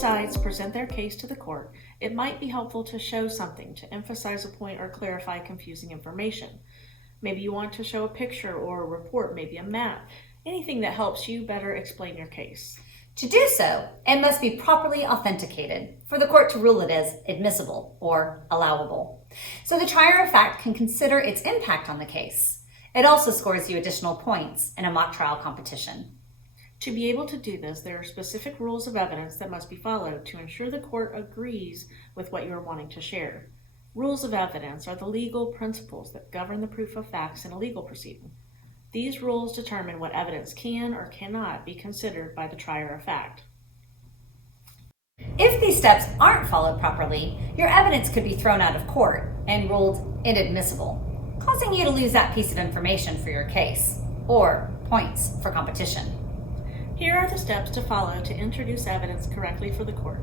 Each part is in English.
sides present their case to the court, it might be helpful to show something to emphasize a point or clarify confusing information. Maybe you want to show a picture or a report, maybe a map, anything that helps you better explain your case. To do so, it must be properly authenticated for the court to rule it as admissible or allowable, so the trier of fact can consider its impact on the case. It also scores you additional points in a mock trial competition. To be able to do this, there are specific rules of evidence that must be followed to ensure the court agrees with what you are wanting to share. Rules of evidence are the legal principles that govern the proof of facts in a legal proceeding. These rules determine what evidence can or cannot be considered by the trier of fact. If these steps aren't followed properly, your evidence could be thrown out of court and ruled inadmissible, causing you to lose that piece of information for your case, or points for competition. Here are the steps to follow to introduce evidence correctly for the court.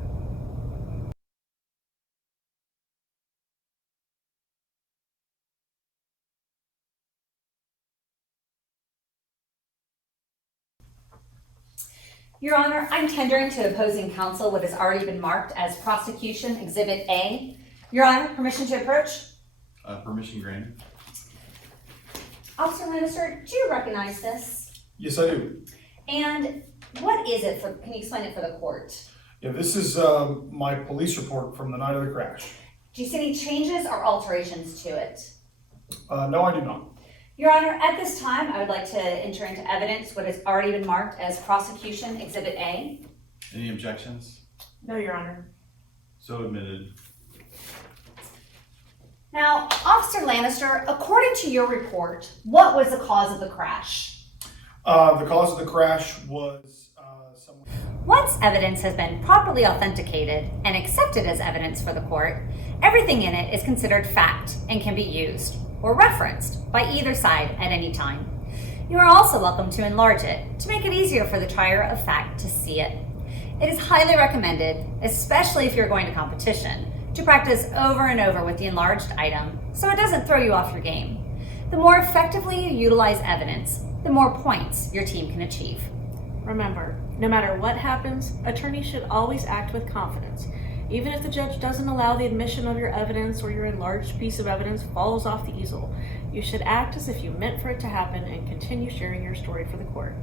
Your Honor, I'm tendering to opposing counsel what has already been marked as Prosecution Exhibit A. Your Honor, permission to approach? Permission granted. Officer Lannister, do you recognize this? Yes, I do. And what is it can you explain it for the court? Yeah, this is my police report from the night of the crash. Do you see any changes or alterations to it? No, I do not. Your Honor, at this time, I would like to enter into evidence what has already been marked as Prosecution Exhibit A. Any objections? No, Your Honor. So admitted. Now, Officer Lannister, according to your report, what was the cause of the crash? The cause of the crash was someone... Once evidence has been properly authenticated and accepted as evidence for the court, everything in it is considered fact and can be used or referenced by either side at any time. You are also welcome to enlarge it to make it easier for the trier of fact to see it. It is highly recommended, especially if you're going to competition, to practice over and over with the enlarged item so it doesn't throw you off your game. The more effectively you utilize evidence, the more points your team can achieve. Remember, no matter what happens, attorneys should always act with confidence. Even if the judge doesn't allow the admission of your evidence or your enlarged piece of evidence falls off the easel, you should act as if you meant for it to happen and continue sharing your story for the court.